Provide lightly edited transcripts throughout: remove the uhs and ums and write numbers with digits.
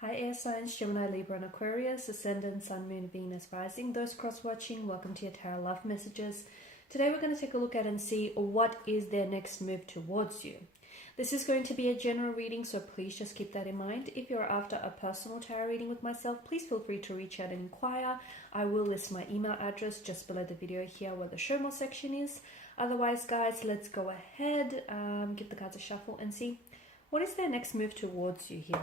Hi air signs, Gemini, Libra and Aquarius, Ascendant, Sun, Moon, Venus, Rising. Those cross-watching, welcome to your Tarot Love Messages. Today we're going to take a look at and see what is their next move towards you. This is going to be a general reading, so please just keep that in mind. If you're after a personal tarot reading with myself, please feel free to reach out and inquire. I will list my email address just below the video here where the show more section is. Otherwise, guys, let's go ahead, give the cards a shuffle and see what is their next move towards you here.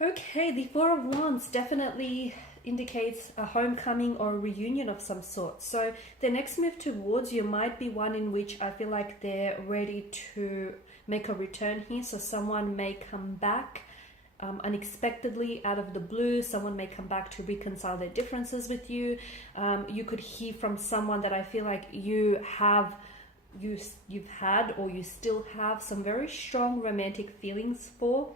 Okay, the Four of Wands definitely indicates a homecoming or a reunion of some sort. So the next move towards you might be one in which I feel like they're ready to make a return here. So someone may come back unexpectedly out of the blue. Someone may come back to reconcile their differences with you. You could hear from someone that I feel like you've had or you still have some very strong romantic feelings for.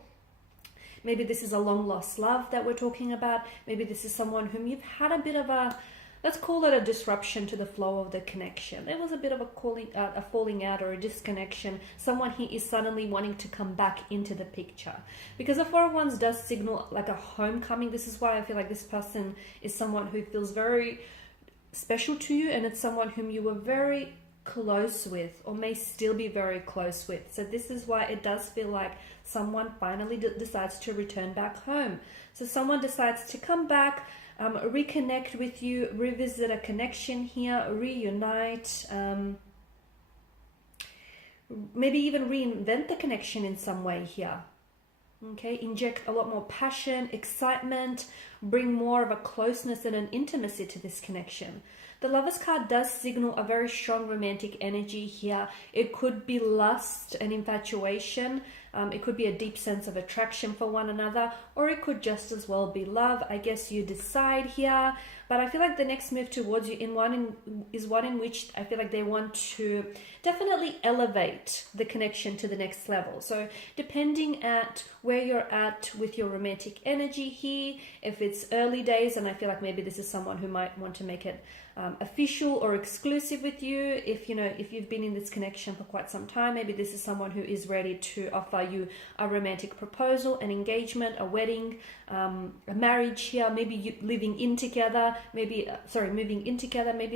Maybe this is a long lost love that we're talking about. Maybe this is someone whom you've had a bit of a, let's call it a disruption to the flow of the connection. There was a bit of a falling out or a disconnection. Someone here is suddenly wanting to come back into the picture. Because the Four of Wands does signal like a homecoming. This is why I feel like this person is someone who feels very special to you, and it's someone whom you were very close with or may still be very close with. So this is why it does feel like someone finally decides to return back home. So someone decides to come back, reconnect with you, revisit a connection here, reunite, maybe even reinvent the connection in some way here. Okay, inject a lot more passion, excitement, bring more of a closeness and an intimacy to this connection. The Lovers card does signal a very strong romantic energy here. It could be lust and infatuation. It could be a deep sense of attraction for one another, or it could just as well be love. I guess you decide here. But I feel like the next move towards you is one in which I feel like they want to definitely elevate the connection to the next level. So depending at where you're at with your romantic energy here, if it's early days, and I feel like maybe this is someone who might want to make it official or exclusive with you. If you've been in this connection for quite some time, maybe this is someone who is ready to offer you a romantic proposal, an engagement, a wedding, a marriage here, maybe you moving in together, maybe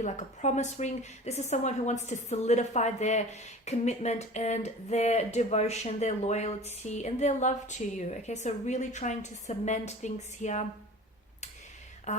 like a promise ring. This is someone who wants to solidify their commitment and their devotion, their loyalty and their love to you. Okay, so really trying to cement things here.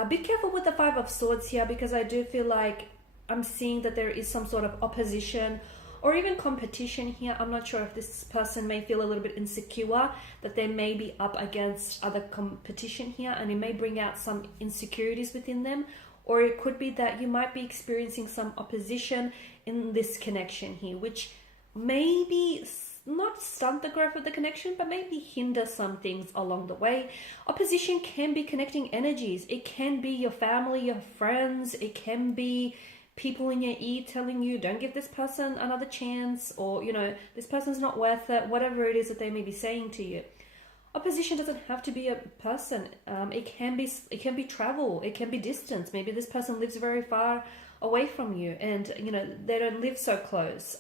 Be careful with the Five of Swords here, because I do feel like I'm seeing that there is some sort of opposition or even competition here. I'm not sure if this person may feel a little bit insecure, that they may be up against other competition here, and it may bring out some insecurities within them. Or it could be that you might be experiencing some opposition in this connection here, which maybe not stunt the growth of the connection, but maybe hinder some things along the way. Opposition can be connecting energies. It can be your family, your friends. It can be people in your ear telling you, don't give this person another chance, or, this person's not worth it, whatever it is that they may be saying to you. Opposition doesn't have to be a person. It can be travel. It can be distance. Maybe this person lives very far away from you, and, they don't live so close.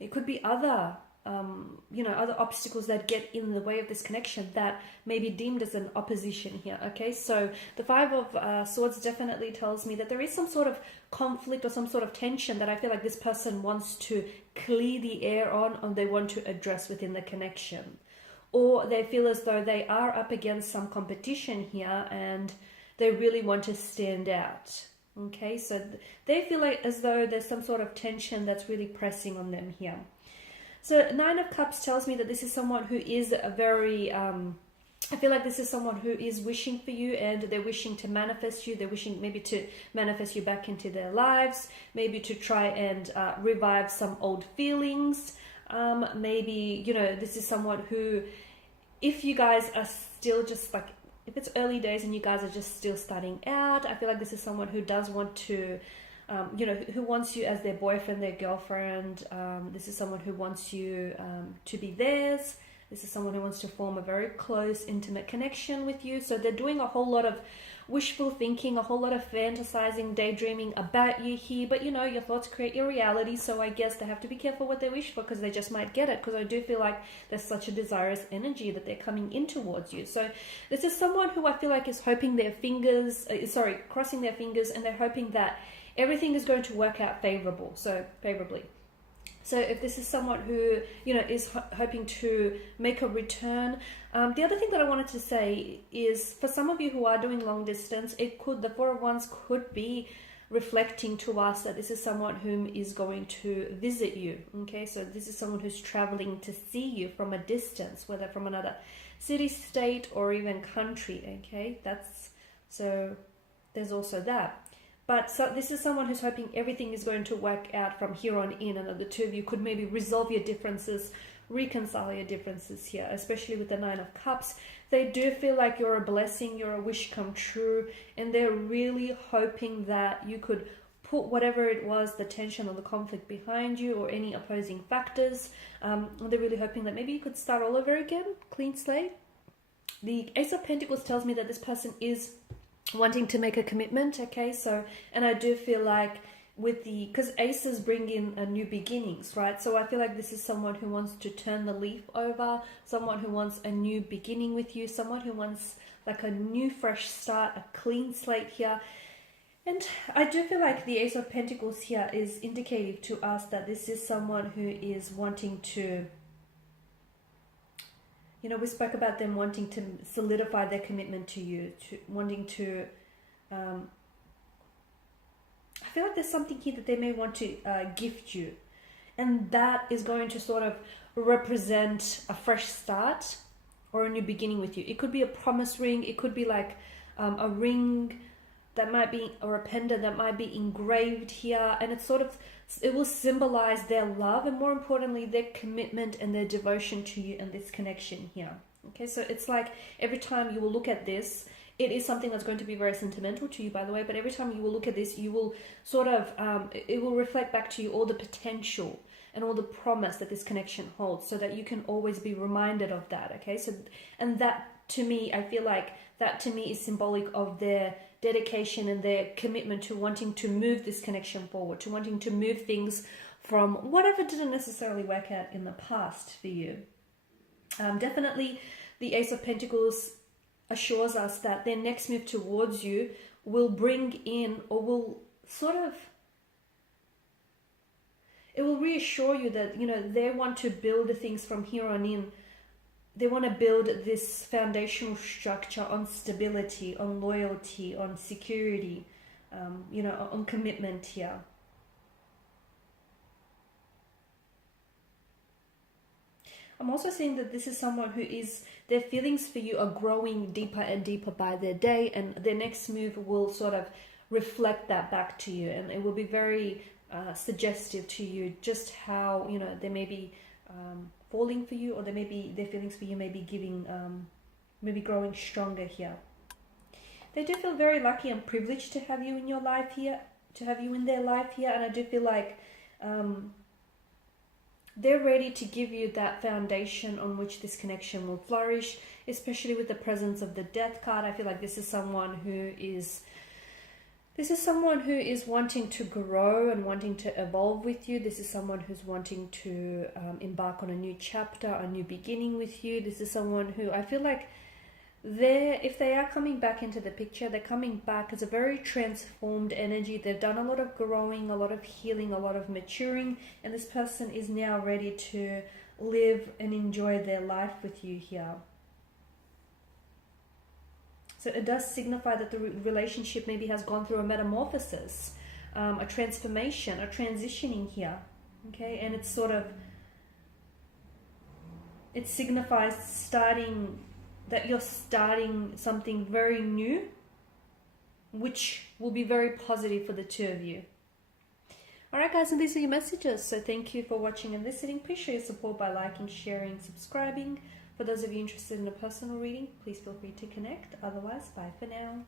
It could be other obstacles that get in the way of this connection that may be deemed as an opposition here. Okay, so the Five of Swords definitely tells me that there is some sort of conflict or some sort of tension that I feel like this person wants to clear the air on, or they want to address within the connection. Or they feel as though they are up against some competition here and they really want to stand out. Okay, so they feel like as though there's some sort of tension that's really pressing on them here. So Nine of Cups tells me that this is someone who is a very I feel like this is someone who is wishing for you, and they're wishing to manifest you. They're wishing maybe to manifest you back into their lives, maybe to try and revive some old feelings. Maybe, you know, this is someone who, if you guys are still just like, if it's early days and you guys are just still starting out, I feel like this is someone who does want to, you know, who wants you as their boyfriend, their girlfriend. This is someone who wants you to be theirs. This is someone who wants to form a very close, intimate connection with you. So they're doing a whole lot of wishful thinking, a whole lot of fantasizing, daydreaming about you here. But, you know, your thoughts create your reality. So I guess they have to be careful what they wish for, because they just might get it. Because I do feel like there's such a desirous energy that they're coming in towards you. So this is someone who I feel like is hoping their fingers, crossing their fingers, and they're hoping that everything is going to work out favorably. So if this is someone who, you know, is hoping to make a return, the other thing that I wanted to say is, for some of you who are doing long distance, the Four of Wands could be reflecting to us that this is someone whom is going to visit you. Okay, so this is someone who's traveling to see you from a distance, whether from another city, state, or even country. Okay, so there's also that. But so this is someone who's hoping everything is going to work out from here on in, and that the two of you could maybe resolve your differences, reconcile your differences here, especially with the Nine of Cups. They do feel like you're a blessing, you're a wish come true, and they're really hoping that you could put whatever it was, the tension or the conflict behind you, or any opposing factors. They're really hoping that maybe you could start all over again, clean slate. The Ace of Pentacles tells me that this person is wanting to make a commitment. Okay, so, and I do feel like because aces bring in a new beginnings, right? So I feel like this is someone who wants to turn the leaf over, someone who wants a new beginning with you, someone who wants like a new fresh start, a clean slate here. And I do feel like the Ace of Pentacles here is indicative to us that this is someone who is wanting to, you know, we spoke about them wanting to solidify their commitment to you, wanting to, I feel like there's something here that they may want to gift you. And that is going to sort of represent a fresh start or a new beginning with you. It could be a promise ring. It could be like a ring that might be, or a pendant that might be engraved here. And it's sort of, it will symbolize their love, and more importantly, their commitment and their devotion to you and this connection here. Okay, so it's like every time you will look at this, it is something that's going to be very sentimental to you, by the way, but every time you will look at this, you will sort of, it will reflect back to you all the potential and all the promise that this connection holds, so that you can always be reminded of that. Okay, so, and that to me, I feel like that to me is symbolic of their dedication and their commitment to wanting to move this connection forward, to wanting to move things from whatever didn't necessarily work out in the past for you. Definitely the Ace of Pentacles assures us that their next move towards you will bring in, or will sort of, it will reassure you that, you know, they want to build the things from here on in. They want to build this foundational structure on stability, on loyalty, on security, you know, on commitment here. I'm also seeing that this is someone who is, their feelings for you are growing deeper and deeper by their day, and their next move will sort of reflect that back to you, and it will be very suggestive to you just how, you know, they may be falling for you, or their feelings for you may be giving, maybe growing stronger here. They do feel very lucky and privileged to have you in your life here, to have you in their life here, and I do feel like they're ready to give you that foundation on which this connection will flourish, especially with the presence of the Death card. I feel like this is someone who is wanting to grow and wanting to evolve with you. This is someone who's wanting to embark on a new chapter, a new beginning with you. This is someone who I feel like if they are coming back into the picture, they're coming back as a very transformed energy. They've done a lot of growing, a lot of healing, a lot of maturing, and this person is now ready to live and enjoy their life with you here. So it does signify that the relationship maybe has gone through a metamorphosis, a transformation, a transitioning here. Okay, and it's sort of, it signifies that you're starting something very new, which will be very positive for the two of you. Alright guys, and these are your messages. So thank you for watching and listening. Please show your support by liking, sharing, subscribing. For those of you interested in a personal reading, please feel free to connect. Otherwise, bye for now.